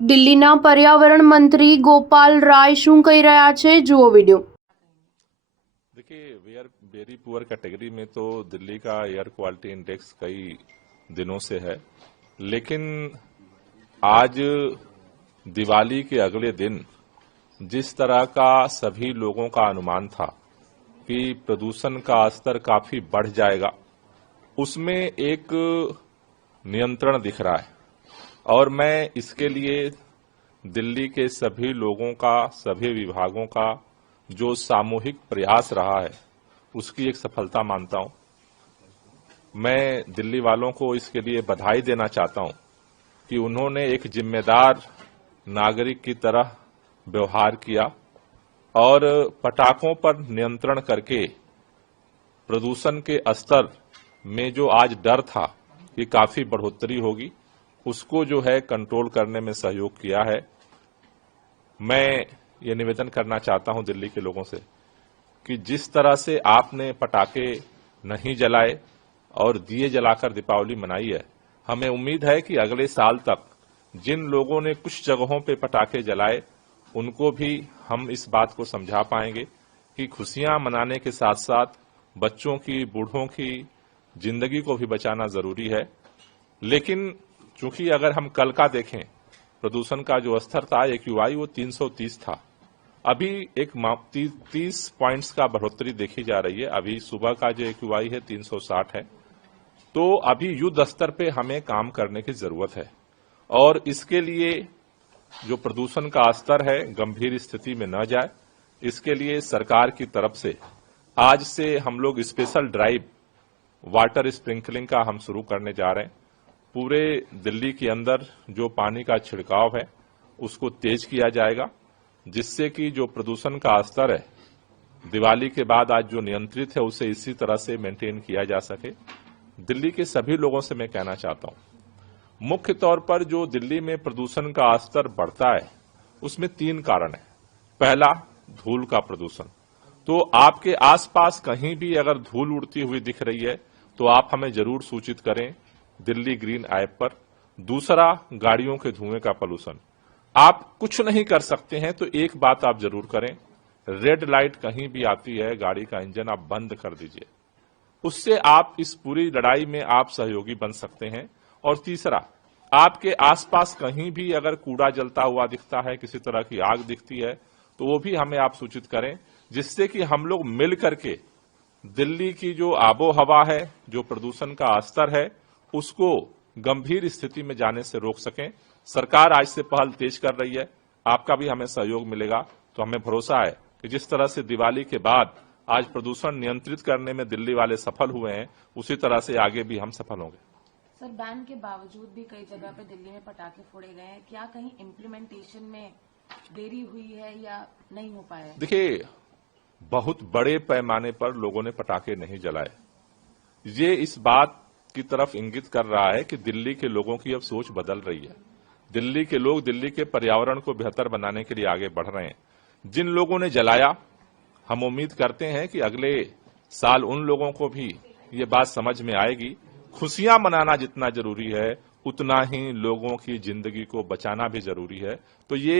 દિલ્હીના પર્યાવરણ મંત્રી ગોપાલ રાય શું કહી રહ્યા છે, જુઓ વિડીયો। देखिए, we are very poor category में तो दिल्ली का एयर क्वालिटी इंडेक्स कई दिनों से है, लेकिन आज दिवाली के अगले दिन जिस तरह का सभी लोगों का अनुमान था कि प्रदूषण का स्तर काफी बढ़ जाएगा, उसमें एक नियंत्रण दिख रहा है। और मैं इसके लिए दिल्ली के सभी लोगों का, सभी विभागों का जो सामूहिक प्रयास रहा है, उसकी एक सफलता मानता हूं। मैं दिल्ली वालों को इसके लिए बधाई देना चाहता हूं कि उन्होंने एक जिम्मेदार नागरिक की तरह व्यवहार किया और पटाखों पर नियंत्रण करके प्रदूषण के स्तर में जो आज डर था कि काफी बढ़ोतरी होगी, उसको जो है कंट्रोल करने में सहयोग किया है। मैं ये निवेदन करना चाहता हूं दिल्ली के लोगों से कि जिस तरह से आपने पटाखे नहीं जलाए और दिए जलाकर दीपावली मनाई है, हमें उम्मीद है कि अगले साल तक जिन लोगों ने कुछ जगहों पे पटाखे जलाए, उनको भी हम इस बात को समझा पाएंगे कि खुशियां मनाने के साथ साथ बच्चों की, बूढ़ों की जिंदगी को भी बचाना जरूरी है। लेकिन चूंकि अगर हम कल का देखें, प्रदूषण का जो स्तर था AQI वो 330 था। अभी एक 30 पॉइंट्स का बढ़ोतरी देखी जा रही है। अभी सुबह का जो AQI है 360 है। तो अभी युद्ध स्तर पे हमें काम करने की जरूरत है और इसके लिए जो प्रदूषण का स्तर है गंभीर स्थिति में न जाए, इसके लिए सरकार की तरफ से आज से हम लोग स्पेशल ड्राइव वाटर स्प्रिंकलिंग का हम शुरू करने जा रहे हैं। पूरे दिल्ली के अंदर जो पानी का छिड़काव है उसको तेज किया जाएगा, जिससे कि जो प्रदूषण का स्तर है दिवाली के बाद आज जो नियंत्रित है उसे इसी तरह से मेंटेन किया जा सके। दिल्ली के सभी लोगों से मैं कहना चाहता हूं, मुख्य तौर पर जो दिल्ली में प्रदूषण का स्तर बढ़ता है उसमें 3 कारण है। पहला, धूल का प्रदूषण। तो आपके आसपास कहीं भी अगर धूल उड़ती हुई दिख रही है तो आप हमें जरूर सूचित करें दिल्ली ग्रीन ऐप पर। दूसरा, गाड़ियों के धुएं का पोल्यूशन। आप कुछ नहीं कर सकते हैं तो एक बात आप जरूर करें, रेड लाइट कहीं भी आती है, गाड़ी का इंजन आप बंद कर दीजिए। उससे आप इस पूरी लड़ाई में आप सहयोगी बन सकते हैं। और तीसरा, आपके आसपास कहीं भी अगर कूड़ा जलता हुआ दिखता है, किसी तरह की आग दिखती है, तो वो भी हमें आप सूचित करें, जिससे कि हम लोग मिल करके दिल्ली की जो आबो हवा है, जो प्रदूषण का स्तर है, उसको गंभीर स्थिति में जाने से रोक सकें। सरकार आज से पहल तेज कर रही है, आपका भी हमें सहयोग मिलेगा। तो हमें भरोसा है कि जिस तरह से दिवाली के बाद आज प्रदूषण नियंत्रित करने में दिल्ली वाले सफल हुए हैं, उसी तरह से आगे भी हम सफल होंगे। सर, बैन के बावजूद भी कई जगह पे दिल्ली में पटाखे फोड़े गए हैं, क्या कहीं इम्प्लीमेंटेशन में देरी हुई है या नहीं हो पाया? देखिए, बहुत बड़े पैमाने पर लोगों ने पटाखे नहीं जलाए। ये इस बात की तरफ इंगित कर रहा है कि दिल्ली के लोगों की अब सोच बदल रही है। दिल्ली के लोग दिल्ली के पर्यावरण को बेहतर बनाने के लिए आगे बढ़ रहे हैं। जिन लोगों ने जलाया, हम उम्मीद करते हैं कि अगले साल उन लोगों को भी ये बात समझ में आएगी। खुशियां मनाना जितना जरूरी है, उतना ही लोगों की जिंदगी को बचाना भी जरूरी है। तो ये